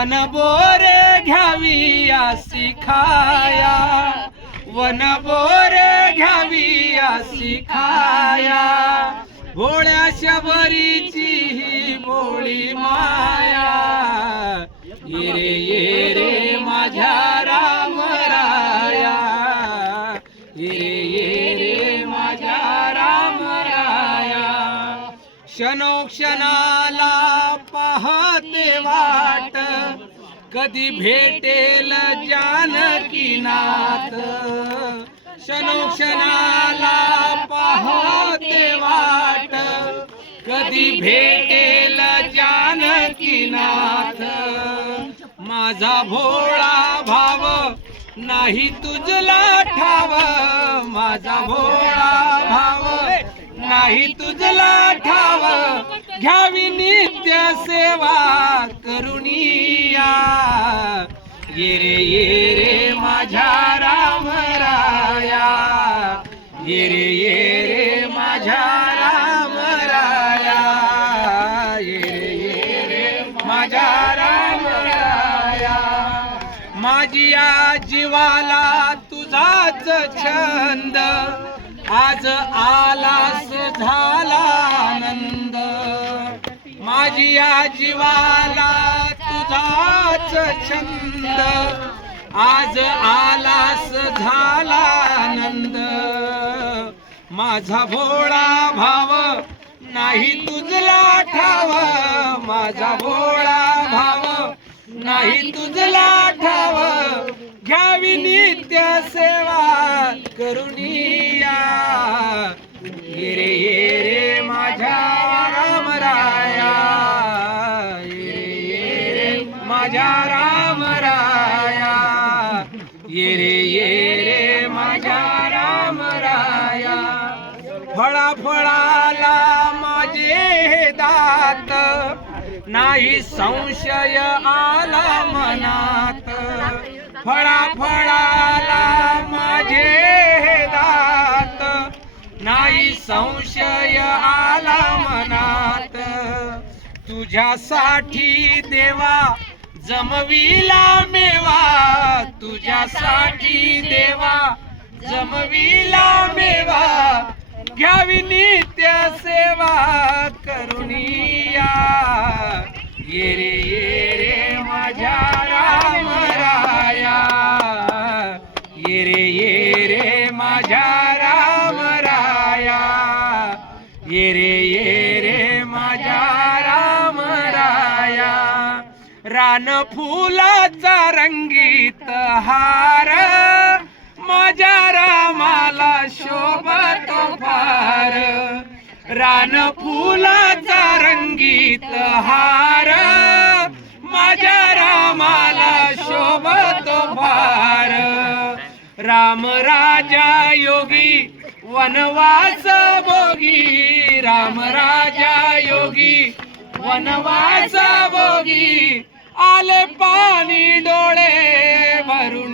One बोरे घ्यावी आसी खाया, वन बोरे घ्यावी आसी खाया, भोळ्या शबरीची ही भोळी माया, ये रे माझ्या राम राया, ये रे माझ्या राम राया. क्षणोक्षणाला पाहते वाट, कधी भेटेल जानकीनाथ. क्षणोक्षणाला पाहते वाट, कधी भेटेल जानकीनाथ. माझा भोळा भाव नाही तुझला ठाव, माझा भोळा भाव नाही तुझला ठाव, घ्यावी नित्य सेवा करुनिया. ये रे माझ्या राम राया, ये रे माझ्या राम राया, ये रे माझ्या राम राया. माझी या जीवाला तुझाच छंद, आज आलास झाला आनंद. माझी या जीवाला तुझाच छंद, आज आलास झाला आनंद. माझा भोळा भाव नाही तुझला ठाव, माझा भोळा भाव नाही तुझला ठाव, घ्यावी नित्य सेवा करुनिया. ये रे माझ्या राम राया, ये रे माझ्या राम राया, ये रे माझ्या राम राया. फळा फळाला माझे दात, नाही संशय आला मनात. फळा फळाला माझे दात, नाही संशय आला मनात. तुझ्यासाठी देवा जमविला मेवा, तुझ्यासाठी देवा जमविला मेवा, घ्यावी नित्य सेवा करुनिया. ये रे माझ्या राम राया, ये रे माझ्या राम राया, ये रे माझ्या राम राया. रान फुलाचा रंगीत हार, माझ्या रामाला शोभतो फार. रान फुलाचा रंगीत हार, माझ्या रामाला शोभतो फार. राम राजा योगी वनवास भोगी, राम राजा योगी वनवास भोगी. आले पाणी डोळे भरून